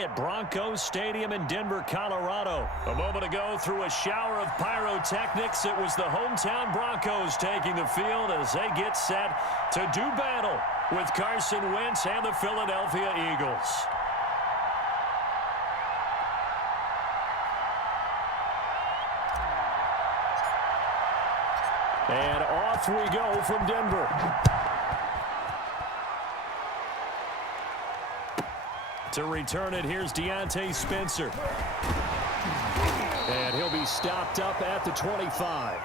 play at Broncos Stadium in Denver, Colorado. A moment ago, through a shower of pyrotechnics, it was the hometown Broncos taking the field as they get set to do battle with Carson Wentz and the Philadelphia Eagles. And off we go from Denver. To return it, here's Deontay Spencer. And he'll be stopped up at the 25.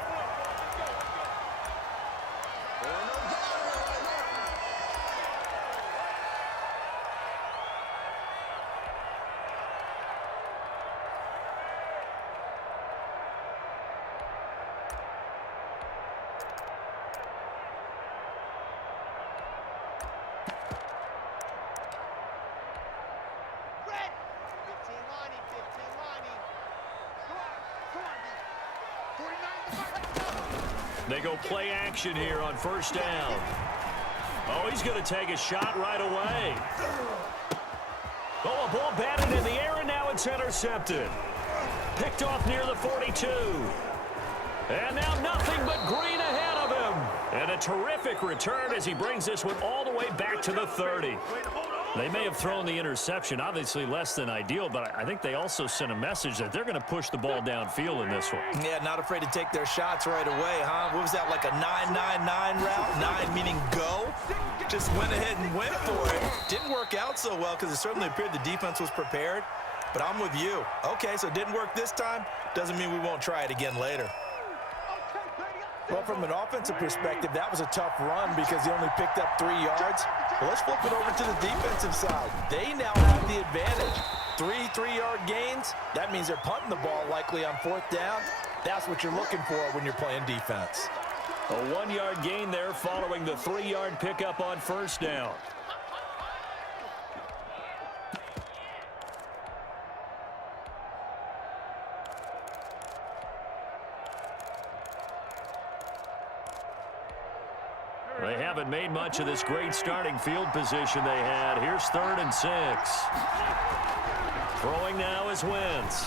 They go play action here on first down. Oh, he's going to take a shot right away. Oh, a ball batted in the air, and now it's intercepted. Picked off near the 42. And now nothing but green ahead of him. And a terrific return as he brings this one all the way back to the 30. They may have thrown the interception, obviously less than ideal, but I think they also sent a message that they're going to push the ball downfield in this one. Yeah, not afraid to take their shots right away, huh? What was that, like a 9-9-9 route? 9 meaning go? Just went ahead and went for it. Didn't work out so well because it certainly appeared the defense was prepared, but I'm with you. Okay, so it didn't work this time. Doesn't mean we won't try it again later. Well, from an offensive perspective, that was a tough run because he only picked up 3 yards. Well, let's flip it over to the defensive side. They now have the advantage. 3 3-yard gains. That means they're punting the ball likely on 4th down. That's what you're looking for when you're playing defense. A 1-yard gain there following the 3-yard pickup on first down. They haven't made much of this great starting field position they had. Here's 3rd and 6. Throwing now is Wentz.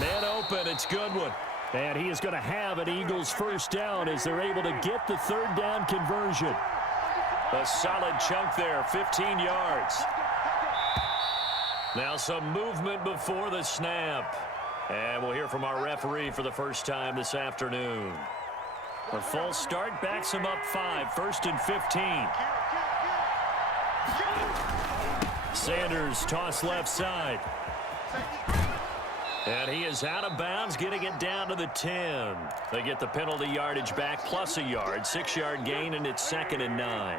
Man open, it's Goodwin. And he is going to have an Eagles first down as they're able to get the 3rd down conversion. A solid chunk there, 15 yards. Now some movement before the snap. And we'll hear from our referee for the first time this afternoon. A false start backs him up 5, 1st and 15. Sanders toss left side. And he is out of bounds, getting it down to the 10. They get the penalty yardage back plus a yard, 6-yard gain, and it's 2nd and 9.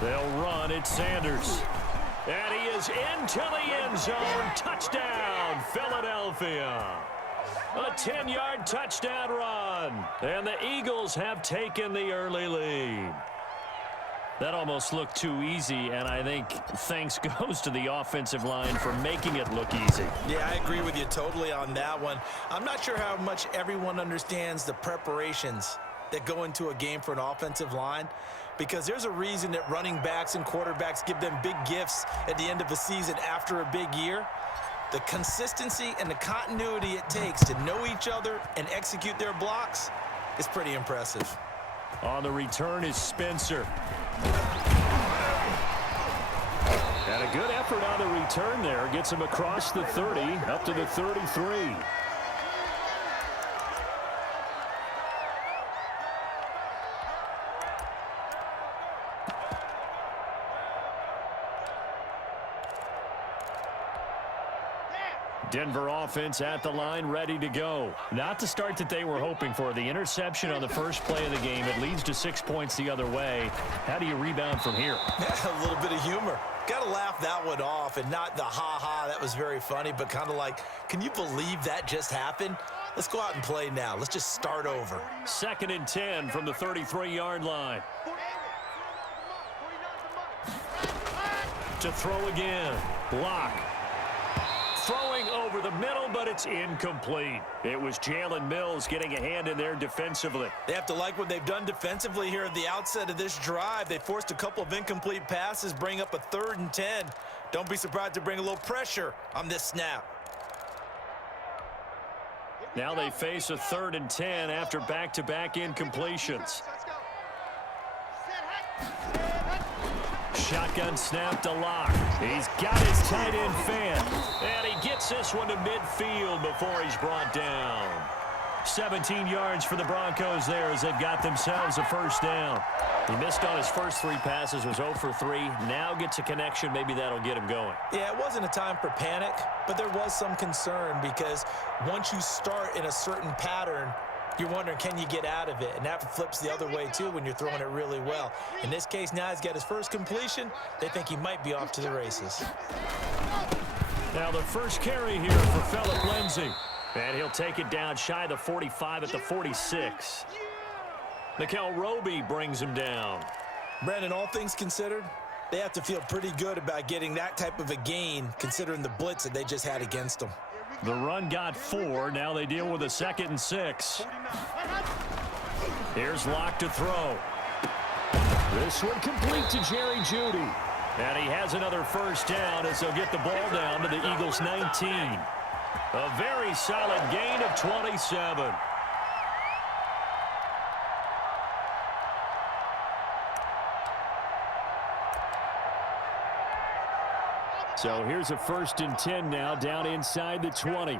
They'll run, it's Sanders. And he is into the end zone. Touchdown, Philadelphia. A 10-yard touchdown run. And the Eagles have taken the early lead. That almost looked too easy, and I think thanks goes to the offensive line for making it look easy. Yeah, I agree with you totally on that one. I'm not sure how much everyone understands the preparations that go into a game for an offensive line, because there's a reason that running backs and quarterbacks give them big gifts at the end of the season after a big year. The consistency and the continuity it takes to know each other and execute their blocks is pretty impressive. On the return is Spencer. And a good effort on the return there. Gets him across the 30, up to the 33. Denver offense at the line, ready to go. Not the start that they were hoping for. The interception on the first play of the game. It leads to 6 points the other way. How do you rebound from here? A little bit of humor. Got to laugh that one off, and not the ha-ha, that was very funny, but kind of like, can you believe that just happened? Let's go out and play now. Let's just start over. 2nd and 10 from the 33-yard line. To throw again. Block. Throwing over the middle, but it's incomplete. It was Jalen Mills getting a hand in there defensively. They have to like what they've done defensively here at the outset of this drive. They forced a couple of incomplete passes, bring up a 3rd and 10. Don't be surprised to bring a little pressure on this snap. Now they face a 3rd and 10 after back-to-back incompletions. Shotgun snap to Locke. He's got his tight end fan. And he gets this one to midfield before he's brought down. 17 yards for the Broncos there as they've got themselves a first down. He missed on his first 3 passes, was 0 for 3. Now gets a connection. Maybe that'll get him going. Yeah, it wasn't a time for panic, but there was some concern because once you start in a certain pattern, you're wondering, can you get out of it? And that flips the other way, too, when you're throwing it really well. In this case, now he's got his first completion. They think he might be off to the races. Now the first carry here for Phillip Lindsay. And he'll take it down shy of the 45 at the 46. Nikel Roby brings him down. Brandon, all things considered, they have to feel pretty good about getting that type of a gain, considering the blitz that they just had against them. The run got 4. Now they deal with a 2nd and 6. Here's Locke to throw. This one complete to Jerry Jeudy. And he has another first down as they'll get the ball down to the Eagles' 19. A very solid gain of 27. So here's a 1st and 10 now down inside the 20.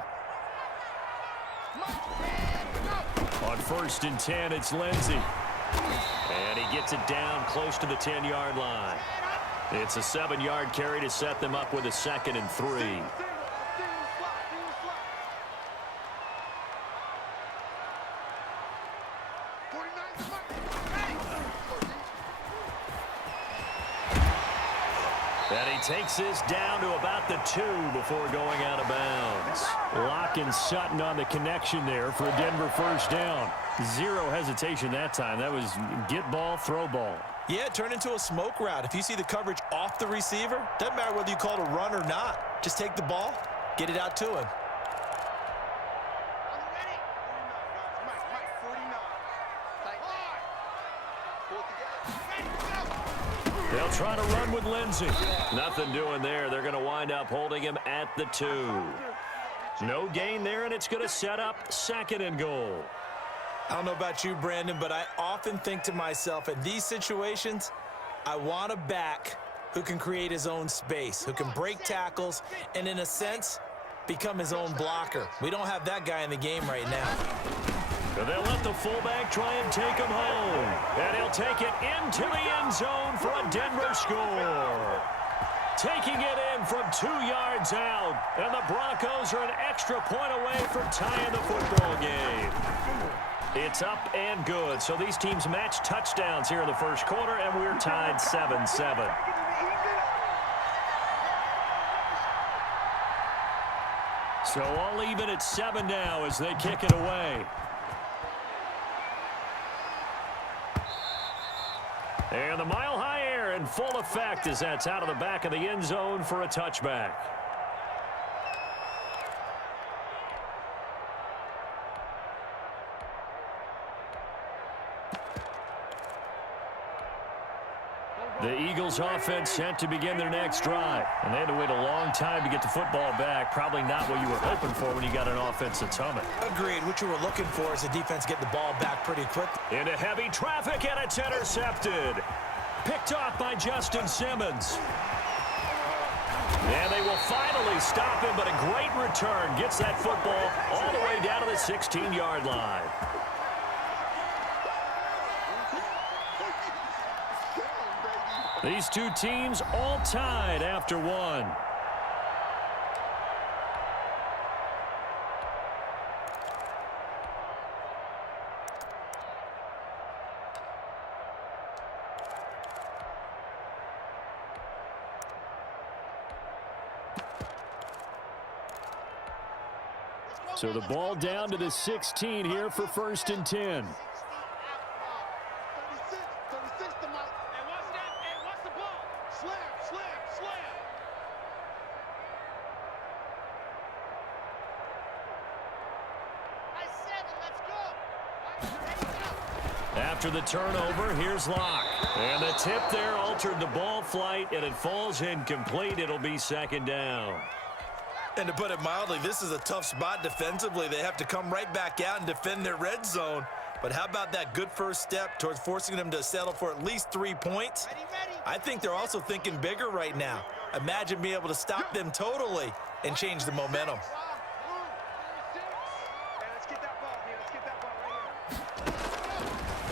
On 1st and 10, it's Lindsay. And he gets it down close to the 10-yard line. It's a 7-yard carry to set them up with a 2nd and 3. And he takes this down to about the 2 before going out of bounds. Locke and Sutton on the connection there for a Denver first down. 0 hesitation that time. That was get ball, throw ball. Yeah, it turned into a smoke route. If you see the coverage off the receiver, doesn't matter whether you call it a run or not. Just take the ball, get it out to him. They'll try to run with Lindsay. Nothing doing there. They're going to wind up holding him at the 2. No gain there, and it's going to set up 2nd and goal. I don't know about you, Brandon, but I often think to myself, in these situations, I want a back who can create his own space, who can break tackles, and in a sense, become his own blocker. We don't have that guy in the game right now. They'll let the fullback try and take him home. And he'll take it into the end zone for a Denver score. Taking it in from 2 yards out. And the Broncos are an extra point away from tying the football game. It's up and good. So these teams match touchdowns here in the first quarter, and we're tied 7-7. So all even at 7 now as they kick it away. And the mile-high air in full effect as that's out of the back of the end zone for a touchback. The Eagles offense set to begin their next drive. And they had to wait a long time to get the football back. Probably not what you were hoping for when you got an offense that's humming. Agreed. What you were looking for is the defense get the ball back pretty quick. Into heavy traffic, and it's intercepted. Picked off by Justin Simmons. And they will finally stop him, but a great return. Gets that football all the way down to the 16-yard line. These two teams all tied after 1. So the ball down to the 16 here for 1st and 10. After the turnover, here's Locke. And the tip there altered the ball flight, and it falls incomplete. It'll be second down. And to put it mildly, this is a tough spot defensively. They have to come right back out and defend their red zone. But how about that good first step towards forcing them to settle for at least 3 points? I think they're also thinking bigger right now. Imagine being able to stop them totally and change the momentum.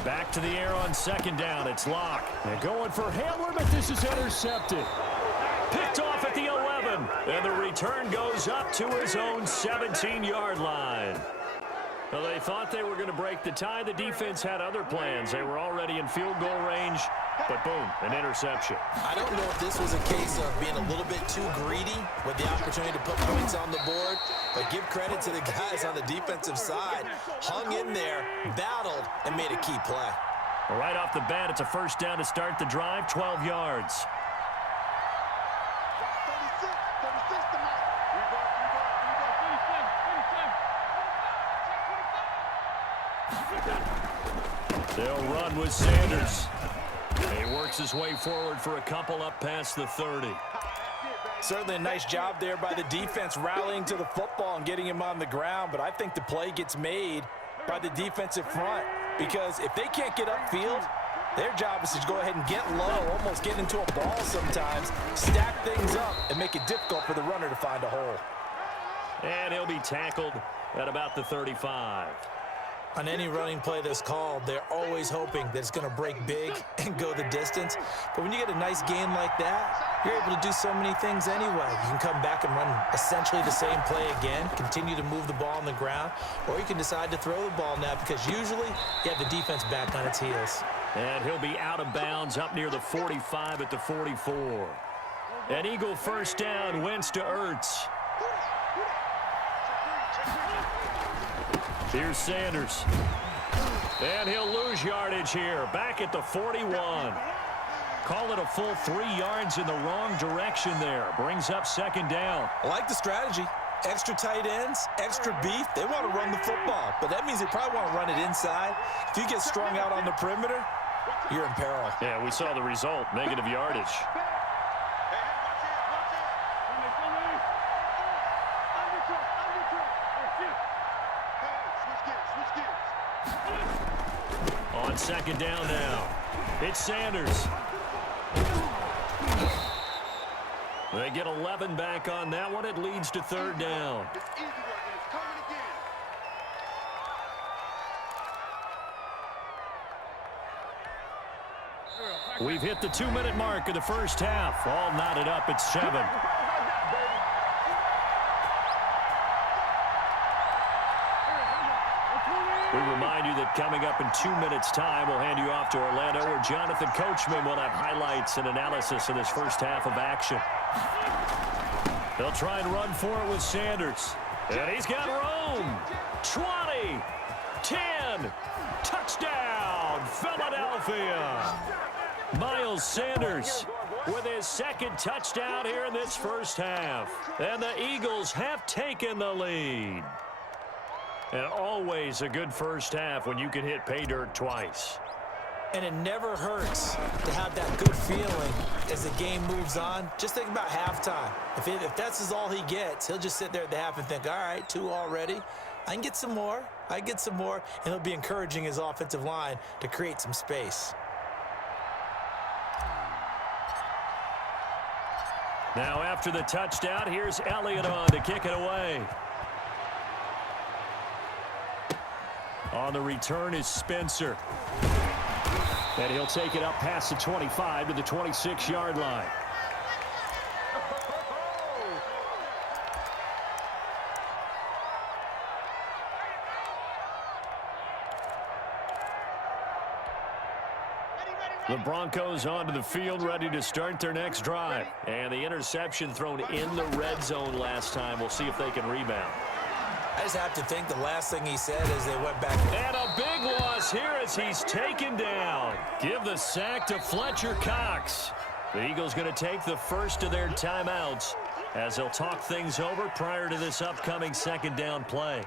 Back to the air on second down. It's Locke. They're going for Hamler, but this is intercepted. Picked off at the 11. And the return goes up to his own 17-yard line. Well, they thought they were going to break the tie. The defense had other plans. They were already in field goal range, but boom, an interception. I don't know if this was a case of being a little bit too greedy with the opportunity to put points on the board, but give credit to the guys on the defensive side. Hung in there, battled, and made a key play. Well, right off the bat, it's a first down to start the drive, 12 yards. They'll run with Sanders. He works his way forward for a couple up past the 30. Certainly a nice job there by the defense rallying to the football and getting him on the ground, but I think the play gets made by the defensive front because if they can't get upfield, their job is to go ahead and get low, almost get into a ball sometimes, stack things up, and make it difficult for the runner to find a hole. And he'll be tackled at about the 35. On any running play that's called, they're always hoping that it's going to break big and go the distance. But when you get a nice game like that, you're able to do so many things anyway. You can come back and run essentially the same play again, continue to move the ball on the ground, or you can decide to throw the ball now because usually you have the defense back on its heels. And he'll be out of bounds up near the 45 at the 44. An Eagle first down, Wentz to Ertz. Here's Sanders. And he'll lose yardage here. Back at the 41. Call it a full 3 yards in the wrong direction there. Brings up second down. I like the strategy. Extra tight ends, extra beef. They want to run the football, but that means they probably want to run it inside. If you get strung out on the perimeter, you're in peril. Yeah, we saw the result. Negative yardage. On second down now, it's Sanders. They get 11 back on that one. It leads to third down. We've hit the 2-minute mark of the first half. All knotted up at 7. We remind you that coming up in 2 minutes' time, we'll hand you off to Orlando, where Jonathan Coachman will have highlights and analysis of this first half of action. They'll try and run for it with Sanders. And he's got room. 20, 10, touchdown, Philadelphia. Miles Sanders with his second touchdown here in this first half. And the Eagles have taken the lead. And always a good first half when you can hit pay dirt twice. And it never hurts to have that good feeling as the game moves on. Just think about halftime. If that's all he gets, he'll just sit there at the half and think, all right, 2 already. I can get some more. I get some more. And he'll be encouraging his offensive line to create some space. Now after the touchdown, here's Elliott on to kick it away. On the return is Spencer. And he'll take it up past the 25 to the 26-yard line. The Broncos onto the field, ready to start their next drive. And the interception thrown in the red zone last time. We'll see if they can rebound. I just have to think the last thing he said as they went back. And a big loss here as he's taken down. Give the sack to Fletcher Cox. The Eagles going to take the first of their timeouts as they'll talk things over prior to this upcoming second down play.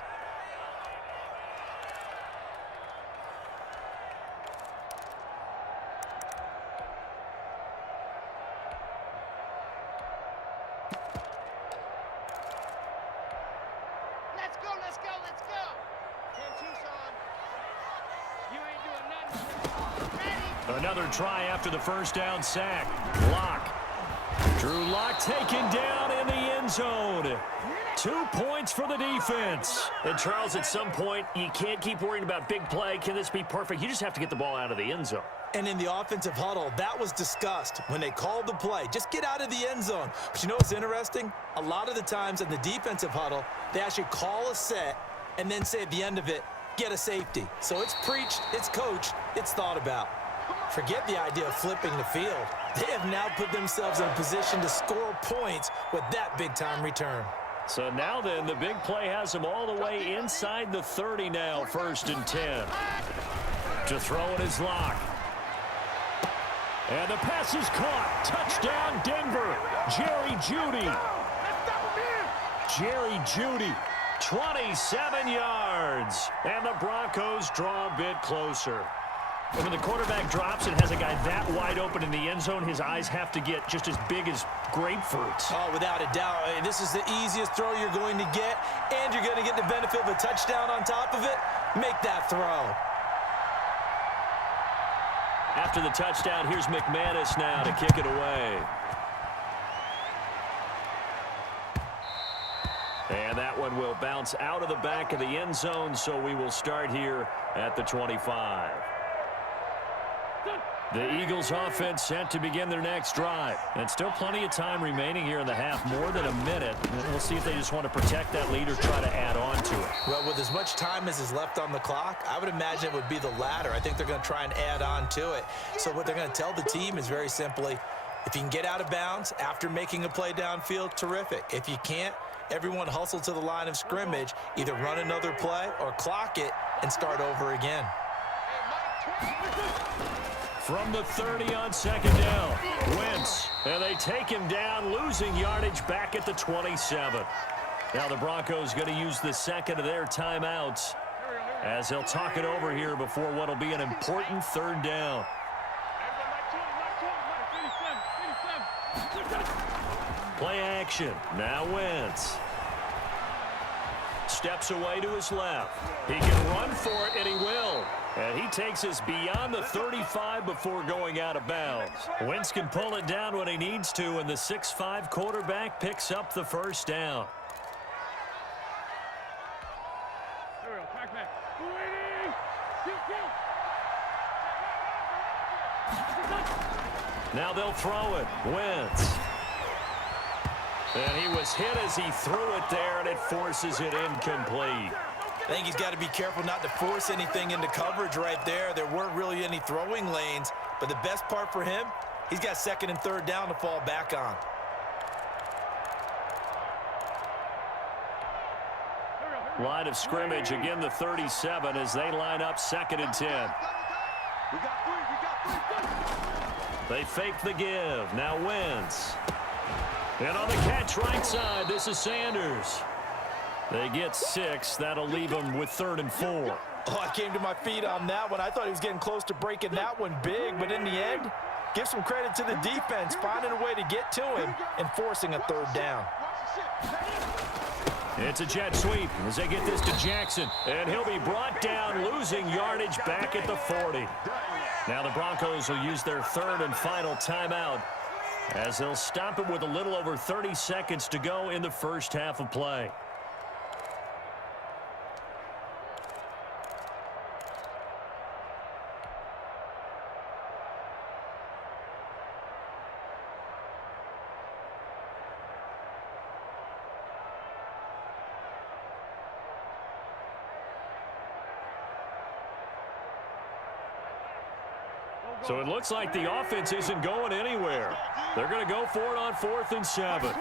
Another try after the first down sack. Lock. Drew Lock taken down in the end zone. 2 points for the defense. And, Charles, at some point, you can't keep worrying about big play. Can this be perfect? You just have to get the ball out of the end zone. And in the offensive huddle, that was discussed when they called the play. Just get out of the end zone. But you know what's interesting? A lot of the times in the defensive huddle, they actually call a set and then say at the end of it, get a safety. So it's preached, it's coached, it's thought about. Forget the idea of flipping the field. They have now put themselves in a position to score points with that big-time return. So now then, the big play has them all the way inside the 30 now, 1st and 10. To throw it is Lock. And the pass is caught. Touchdown, Denver. Jerry Jeudy. Jerry Jeudy, 27 yards. And the Broncos draw a bit closer. And when the quarterback drops and has a guy that wide open in the end zone, his eyes have to get just as big as grapefruits. Oh, without a doubt. This is the easiest throw you're going to get, and you're going to get the benefit of a touchdown on top of it. Make that throw. After the touchdown, here's McManus now to kick it away. And that one will bounce out of the back of the end zone, so we will start here at the 25. The Eagles offense set to begin their next drive. And still plenty of time remaining here in the half, more than a minute. We'll see if they just want to protect that lead or try to add on to it. Well, with as much time as is left on the clock, I would imagine it would be the latter. I think they're going to try and add on to it. So what they're going to tell the team is very simply, if you can get out of bounds after making a play downfield, terrific. If you can't, everyone hustle to the line of scrimmage, either run another play or clock it and start over again. From the 30 on 2nd down, Wentz, and they take him down, losing yardage back at the 27. Now the Broncos going to use the second of their timeouts as they'll talk it over here before what will be an important 3rd down. Play action. Now Wentz. Steps away to his left. He can run for it, and he will. And he takes us beyond the 35 before going out of bounds. Wentz can pull it down when he needs to, and the 6'5" quarterback picks up the 1st down. Now they'll throw it. Wentz. And he was hit as he threw it there, and it forces it incomplete. I think he's got to be careful not to force anything into coverage right there. There weren't really any throwing lanes, but the best part for him, he's got 2nd and 3rd down to fall back on. Line of scrimmage, again the 37 as they line up 2nd and 10. They fake the give. Now Wentz. And on the catch right side, this is Sanders. They get 6. That'll leave them with 3rd and 4. Oh, I came to my feet on that one. I thought he was getting close to breaking that one big, but in the end, give some credit to the defense, finding a way to get to him and forcing a 3rd down. It's a jet sweep as they get this to Jackson, and he'll be brought down, losing yardage back at the 40. Now the Broncos will use their 3rd and final timeout as they'll stop it with a little over 30 seconds to go in the first half of play. So it looks like the offense isn't going anywhere. They're going to go for it on 4th and 7.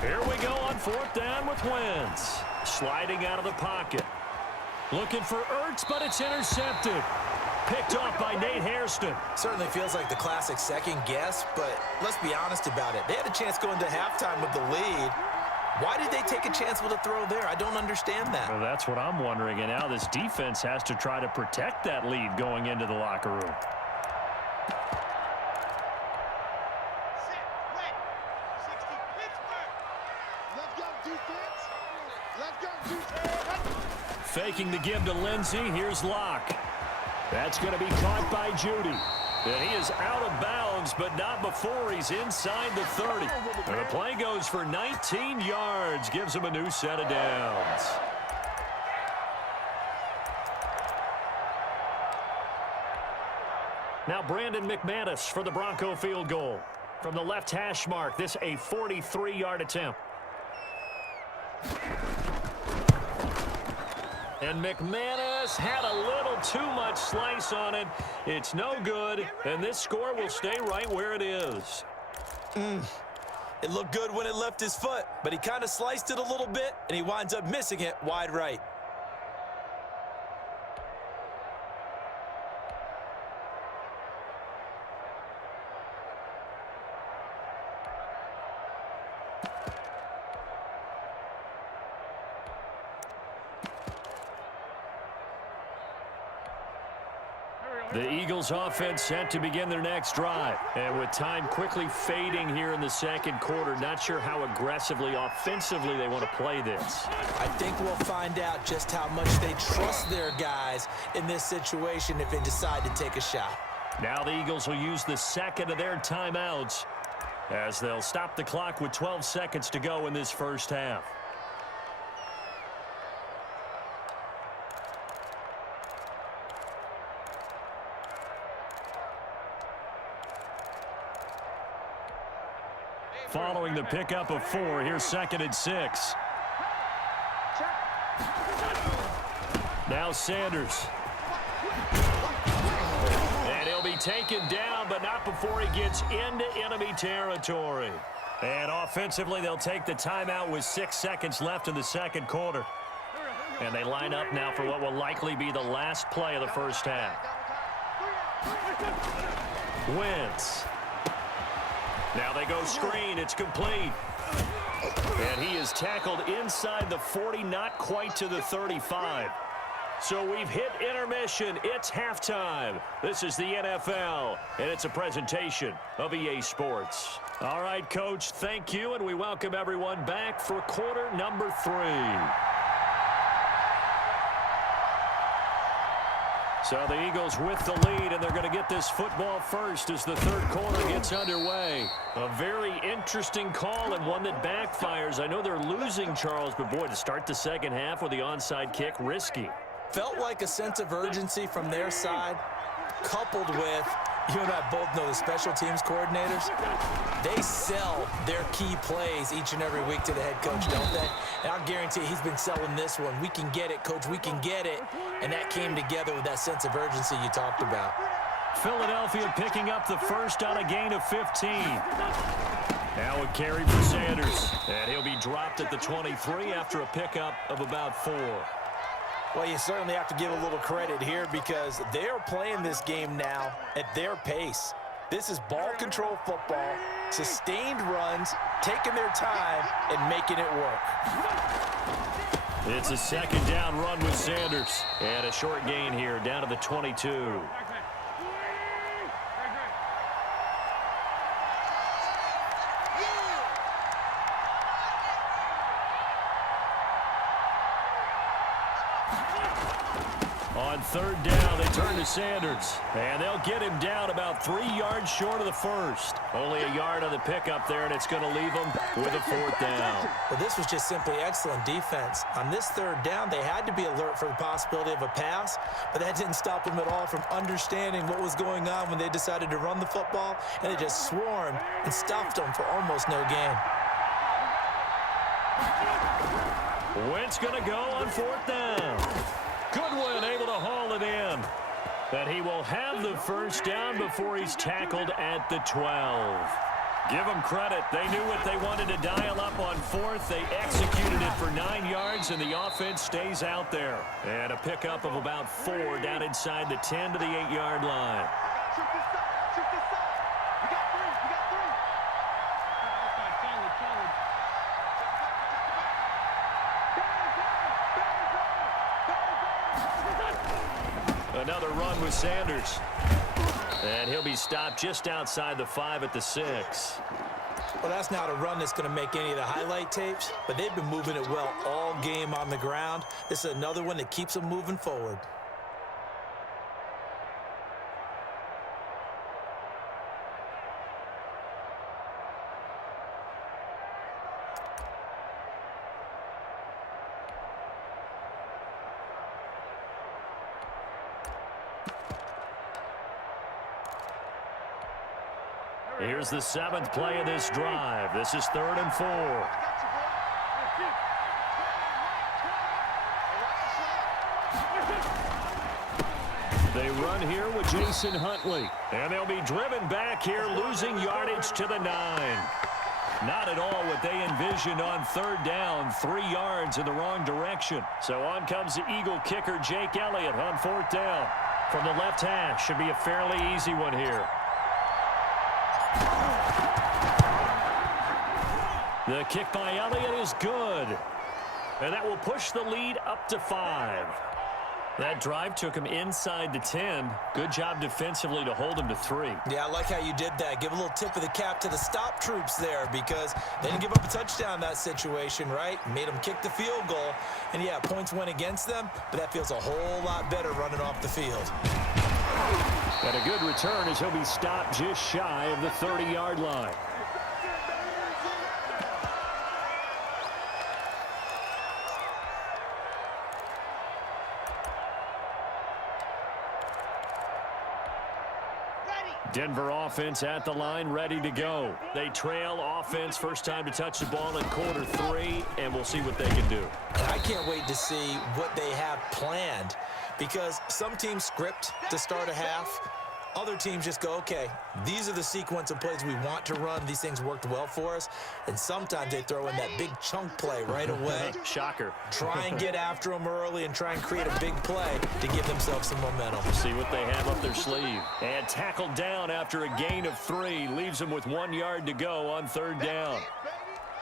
Here we go on 4th down with Wentz. Sliding out of the pocket. Looking for Ertz, but it's intercepted. Picked off by Nate Hairston. Certainly feels like the classic second guess, but let's be honest about it. They had a chance going to halftime with the lead. Why did they take a chance with a throw there? I don't understand that. Well, that's what I'm wondering. And now this defense has to try to protect that lead going into the locker room. Faking the give to Lindsey. Here's Locke. That's going to be caught by Judy. And he is out of bounds, but not before he's inside the 30. And the play goes for 19 yards, gives him a new set of downs. Now Brandon McManus for the Bronco field goal. From the left hash mark, this a 43-yard attempt. And McManus had a little too much slice on it. It's no good, and this score will stay right where it is. It looked good when it left his foot, but he kind of sliced it a little bit, and he winds up missing it wide right. The Eagles offense set to begin their next drive. And with time quickly fading here in the second quarter, not sure how aggressively, offensively they want to play this. I think we'll find out just how much they trust their guys in this situation if they decide to take a shot. Now the Eagles will use the second of their timeouts as they'll stop the clock with 12 seconds to go in this first half. Following the pickup of 4, here's 2nd and 6. Now Sanders. And he'll be taken down, but not before he gets into enemy territory. And offensively, they'll take the timeout with 6 seconds left in the second quarter. And they line up now for what will likely be the last play of the first half. Wentz. Now they go screen. It's complete. And he is tackled inside the 40, not quite to the 35. So we've hit intermission. It's halftime. This is the NFL, and it's a presentation of EA Sports. All right, Coach, thank you, and we welcome everyone back for quarter number 3. So the Eagles with the lead, and they're going to get this football first as the third quarter gets underway. A very interesting call and one that backfires. I know they're losing, Charles, but boy, to start the second half with the onside kick, risky. Felt like a sense of urgency from their side, coupled with, you and I both know the special teams coordinators, they sell their key plays each and every week to the head coach, don't they? And I'll guarantee he's been selling this one. We can get it, coach, we can get it. And that came together with that sense of urgency you talked about. Philadelphia picking up the first on a gain of 15. Now a carry for Sanders. And he'll be dropped at the 23 after a pickup of about 4. Well, you certainly have to give a little credit here because they are playing this game now at their pace. This is ball control football, sustained runs, taking their time, and making it work. It's a second down run with Sanders. And a short gain here down to the 22. On third down, they turn to Sanders. And they'll get him down about 3 yards short of the first. Only a yard on the pickup there, and it's going to leave them with a 4th down. Well, this was just simply excellent defense. On this third down, they had to be alert for the possibility of a pass, but that didn't stop them at all from understanding what was going on when they decided to run the football, and they just swarmed and stuffed them for almost no gain. Wentz going to go on 4th down. Goodwin able to haul it in. But he will have the first down before he's tackled at the 12. Give them credit. They knew what they wanted to dial up on 4th. They executed it for 9 yards, and the offense stays out there. And a pickup of about 4 down inside the 10 to the 8-yard line. Another run with Sanders. And he'll be stopped just outside the 5 at the 6. Well, that's not a run that's going to make any of the highlight tapes, but they've been moving it well all game on the ground. This is another one that keeps them moving forward. Here's the 7th play of this drive. This is 3rd and 4. They run here with Jason Huntley. And they'll be driven back here, losing yardage to the 9. Not at all what they envisioned on 3rd down. 3 yards in the wrong direction. So on comes the Eagle kicker, Jake Elliott, on 4th down. From the left hash, should be a fairly easy one here. The kick by Elliott is good. And that will push the lead up to 5. That drive took him inside the 10. Good job defensively to hold him to 3. Yeah, I like how you did that. Give a little tip of the cap to the stop troops there because they didn't give up a touchdown in that situation, right? Made them kick the field goal. And, yeah, points went against them, but that feels a whole lot better running off the field. And a good return as he'll be stopped just shy of the 30-yard line. Denver offense at the line, ready to go. They trail offense, first time to touch the ball in quarter 3, and we'll see what they can do. And I can't wait to see what they have planned because some teams script to start a half. Other teams just go, okay, these are the sequence of plays we want to run. These things worked well for us. And sometimes they throw in that big chunk play right away. Shocker. Try and get after them early and try and create a big play to give themselves some momentum. See what they have up their sleeve. And tackled down after a gain of 3. Leaves them with 1 yard to go on 3rd down.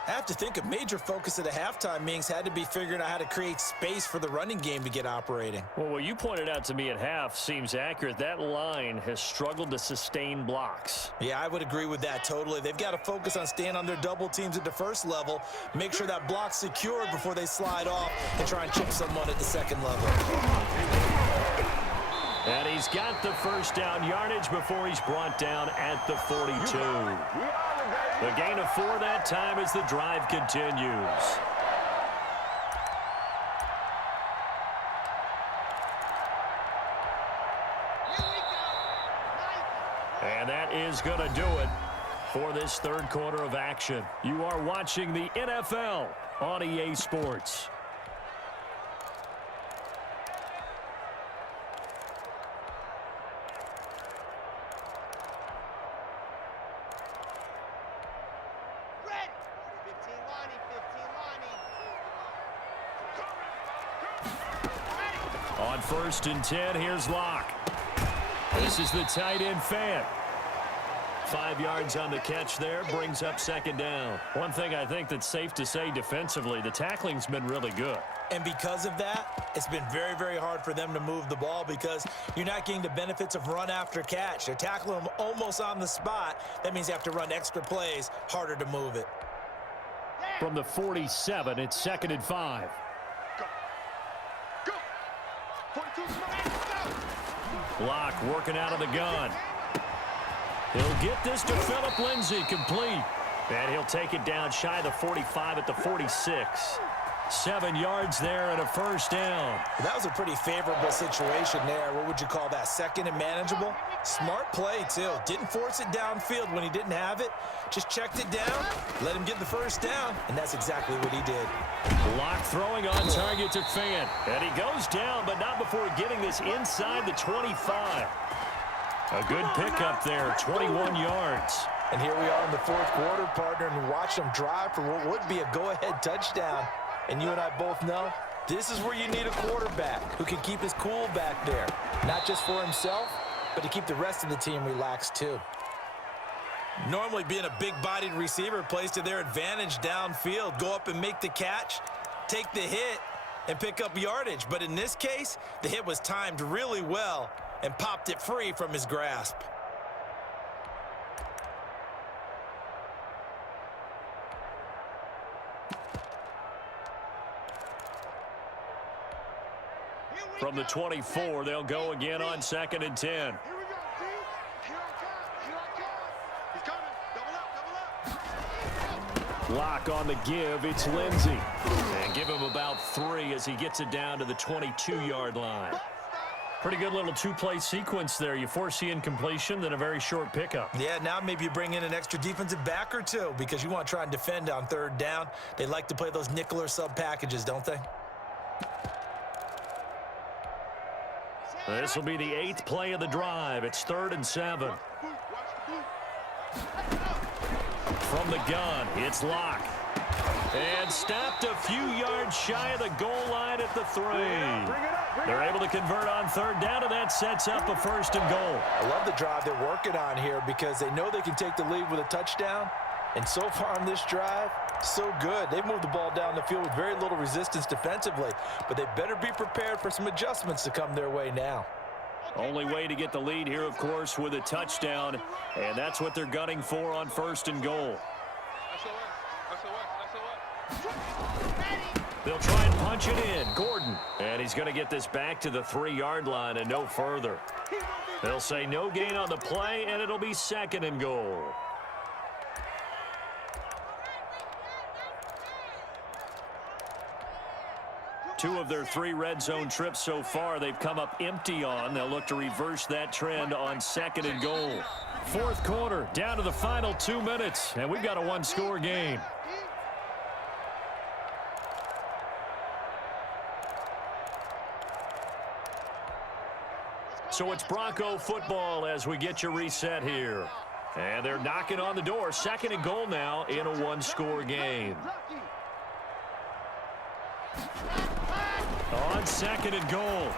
I have to think a major focus at the halftime meetings had to be figuring out how to create space for the running game to get operating. Well, what you pointed out to me at half seems accurate. That line has struggled to sustain blocks. Yeah, I would agree with that totally. They've got to focus on staying on their double teams at the first level, make sure that block's secured before they slide off and try and chip someone at the second level. And he's got the first down yardage before he's brought down at the 42. The gain of 4 that time as the drive continues. And that is going to do it for this 3rd quarter of action. You are watching the NFL on EA Sports. On 1st and 10, here's Locke. This is the tight end fan. 5 yards on the catch there, brings up 2nd down. One thing I think that's safe to say defensively, the tackling's been really good. And because of that, it's been very, very hard for them to move the ball because you're not getting the benefits of run after catch. They're tackling them almost on the spot. That means you have to run extra plays, harder to move it. From the 47, it's 2nd and 5. Locke working out of the gun. He'll get this to Phillip Lindsay, complete. And he'll take it down shy of the 45 at the 46. 7 yards there and a first down. That was a pretty favorable situation there. What would you call that? 2nd and manageable? Smart play, too. Didn't force it downfield when he didn't have it. Just checked it down, let him get the first down, and that's exactly what he did. Locke throwing on target to Fant. And he goes down, but not before getting this inside the 25. A good pickup there, 21 yards. And here we are in the 4th quarter, partner, and watch them drive for what would be a go-ahead touchdown. And you and I both know this is where you need a quarterback who can keep his cool back there. Not just for himself, but to keep the rest of the team relaxed too. Normally being a big-bodied receiver plays to their advantage downfield. Go up and make the catch, take the hit, and pick up yardage. But in this case, the hit was timed really well and popped it free from his grasp. From the 24, they'll go again on 2nd and 10. Here we go, D. Here I come. Here I come. He's coming. Double up. Locke on the give. It's Lindsay. And give him about 3 as he gets it down to the 22-yard line. Pretty good little two-play sequence there. You force the incompletion, then a very short pickup. Yeah, now maybe you bring in an extra defensive back or two because you want to try and defend on third down. They like to play those nickel or sub packages, don't they? This will be the 8th play of the drive. It's 3rd and 7. From the gun, it's Locke. And stopped a few yards shy of the goal line at the 3. They're able to convert on third down, and that sets up a 1st and goal. I love the drive they're working on here because they know they can take the lead with a touchdown. And so far on this drive, so good. They've moved the ball down the field with very little resistance defensively, but they better be prepared for some adjustments to come their way now. Only way to get the lead here, of course, with a touchdown, and that's what they're gunning for on 1st and goal. They'll try and punch it in. Gordon. And he's going to get this back to the 3-yard line and no further. They'll say no gain on the play, and it'll be 2nd and goal. Two of their 3 red zone trips so far they've come up empty on. They'll look to reverse that trend on 2nd and goal. 4th quarter, down to the final 2 minutes, and we've got a 1-score game. So it's Bronco football as we get you reset here. And they're knocking on the door. 2nd and goal now in a 1-score game. On 2nd and goal,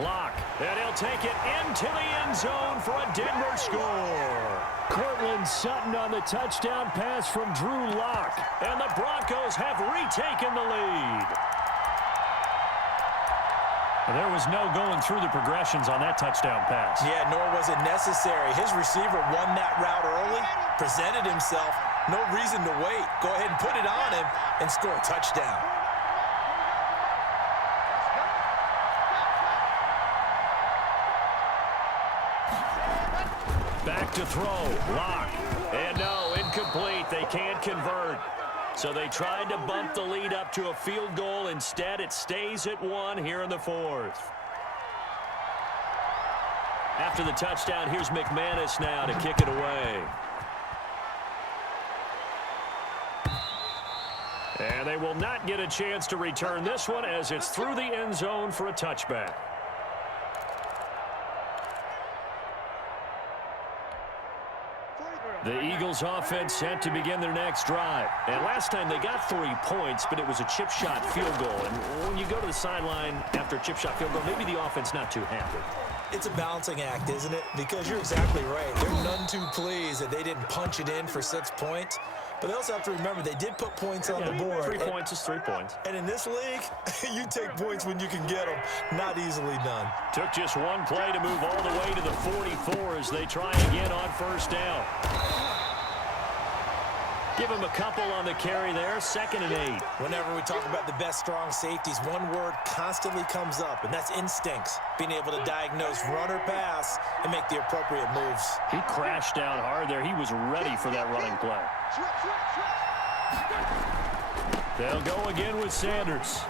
Locke. And he'll take it into the end zone for a Denver score. Cortland Sutton on the touchdown pass from Drew Locke. And the Broncos have retaken the lead. There was no going through the progressions on that touchdown pass. Yeah, nor was it necessary. His receiver won that route early, presented himself. No reason to wait. Go ahead and put it on him and score a touchdown. Back to throw. Locke. And no, incomplete. They can't convert. So they tried to bump the lead up to a field goal. Instead, it stays at 1 here in the 4th. After the touchdown, here's McManus now to kick it away. And they will not get a chance to return this one as it's through the end zone for a touchback. The Eagles offense set to begin their next drive. And last time they got 3 points, but it was a chip shot field goal. And when you go to the sideline after a chip shot field goal, maybe the offense not too happy. It's a balancing act, isn't it? Because you're exactly right. They're none too pleased that they didn't punch it in for 6 points. But they also have to remember they did put points on the board. 3 points is 3 points. And in this league, you take points when you can get them. Not easily done. Took just one play to move all the way to the 44 as they try again on 1st down. Give him a couple on the carry there. 2nd and 8. Whenever we talk about the best strong safeties, one word constantly comes up, and that's instincts. Being able to diagnose run or pass and make the appropriate moves. He crashed down hard there. He was ready for that running play. They'll go again with Sanders.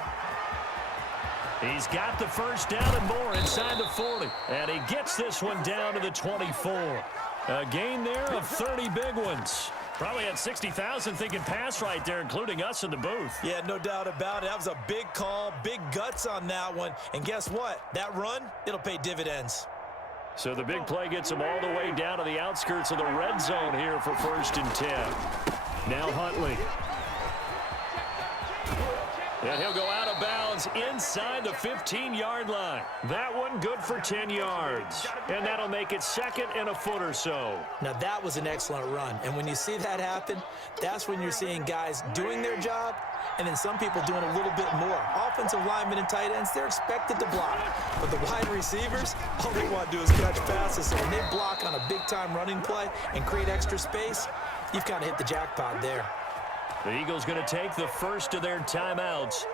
He's got the 1st down and more inside the 40. And he gets this one down to the 24. A gain there of 30 big ones. Probably had 60,000 thinking pass right there, including us in the booth. Yeah, no doubt about it. That was a big call, big guts on that one. And guess what? That run, it'll pay dividends. So the big play gets him all the way down to the outskirts of the red zone here for 1st and 10. Now Huntley. And he'll go out of bounds inside the 15-yard line. That one good for 10 yards. And that'll make it 2nd and a foot or so. Now, that was an excellent run. And when you see that happen, that's when you're seeing guys doing their job and then some people doing a little bit more. Offensive linemen and tight ends, they're expected to block. But the wide receivers, all they want to do is catch passes. So when they block on a big-time running play and create extra space, you've kind of hit the jackpot there. The Eagles going to take the first of their timeouts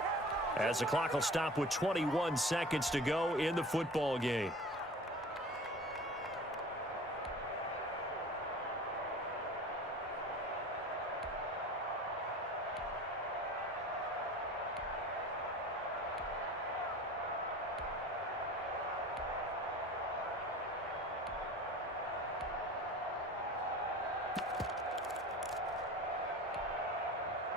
as the clock will stop with 21 seconds to go in the football game.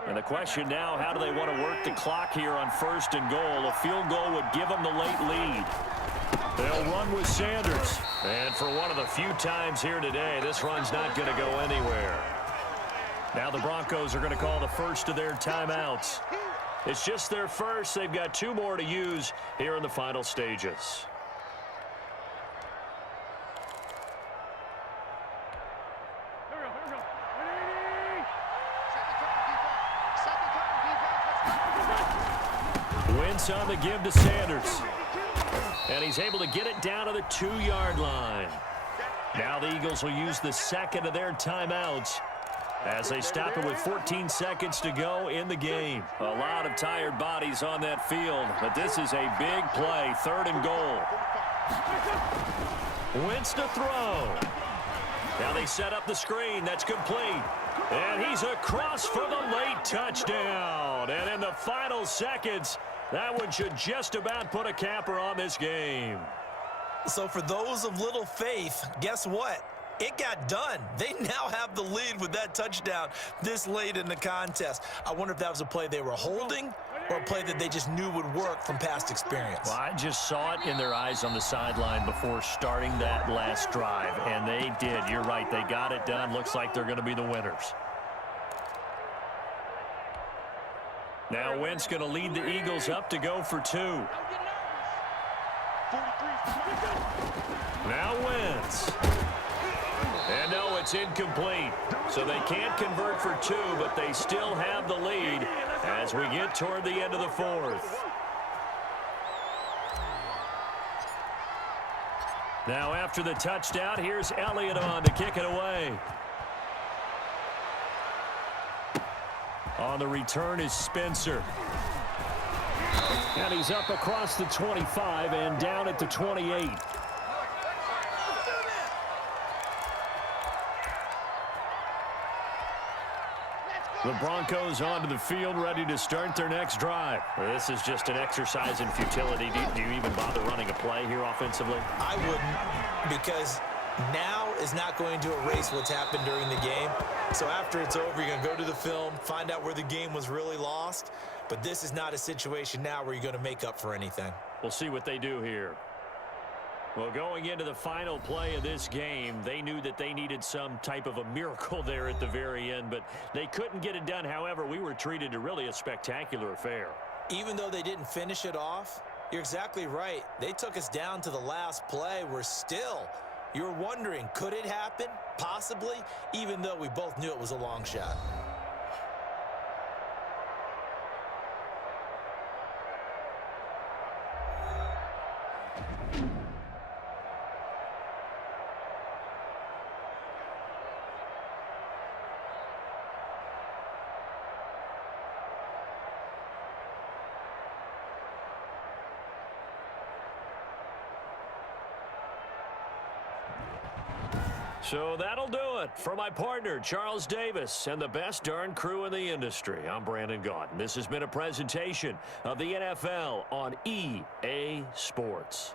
And the question now, how do they want to work the clock here on 1st and goal? A field goal would give them the late lead. They'll run with Sanders. And for one of the few times here today, this run's not going to go anywhere. Now the Broncos are going to call the first of their timeouts. It's just their first. They've got 2 more to use here in the final stages. Wentz on the give to Sanders. And he's able to get it down to the 2-yard line. Now the Eagles will use the second of their timeouts as they stop it with 14 seconds to go in the game. A lot of tired bodies on that field, but this is a big play, 3rd and goal. Wentz to throw. Now they set up the screen. That's complete. And he's across for the late touchdown. And in the final seconds, that one should just about put a capper on this game. So for those of little faith, guess what? It got done. They now have the lead with that touchdown this late in the contest. I wonder if that was a play they were holding or a play that they just knew would work from past experience. Well, I just saw it in their eyes on the sideline before starting that last drive, and they did. You're right. They got it done. Looks like they're going to be the winners. Now Wentz going to lead the Eagles up to go for 2. Now Wentz. And no, it's incomplete. So they can't convert for 2, but they still have the lead as we get toward the end of the 4th. Now after the touchdown, here's Elliott on to kick it away. On the return is Spencer. And he's up across the 25 and down at the 28. The Broncos onto the field, ready to start their next drive. This is just an exercise in futility. Do you even bother running a play here offensively? I wouldn't, because now is not going to erase what's happened during the game. So after it's over, you're going to go to the film, find out where the game was really lost. But this is not a situation now where you're going to make up for anything. We'll see what they do here. Well, going into the final play of this game, they knew that they needed some type of a miracle there at the very end, but they couldn't get it done. However, we were treated to really a spectacular affair. Even though they didn't finish it off, you're exactly right. They took us down to the last play. We're still, you're wondering, could it happen? Possibly, even though we both knew it was a long shot. So that'll do it for my partner, Charles Davis, and the best darn crew in the industry. I'm Brandon Gaudin. This has been a presentation of the NFL on EA Sports.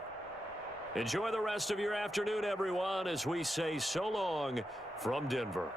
Enjoy the rest of your afternoon, everyone, as we say so long from Denver.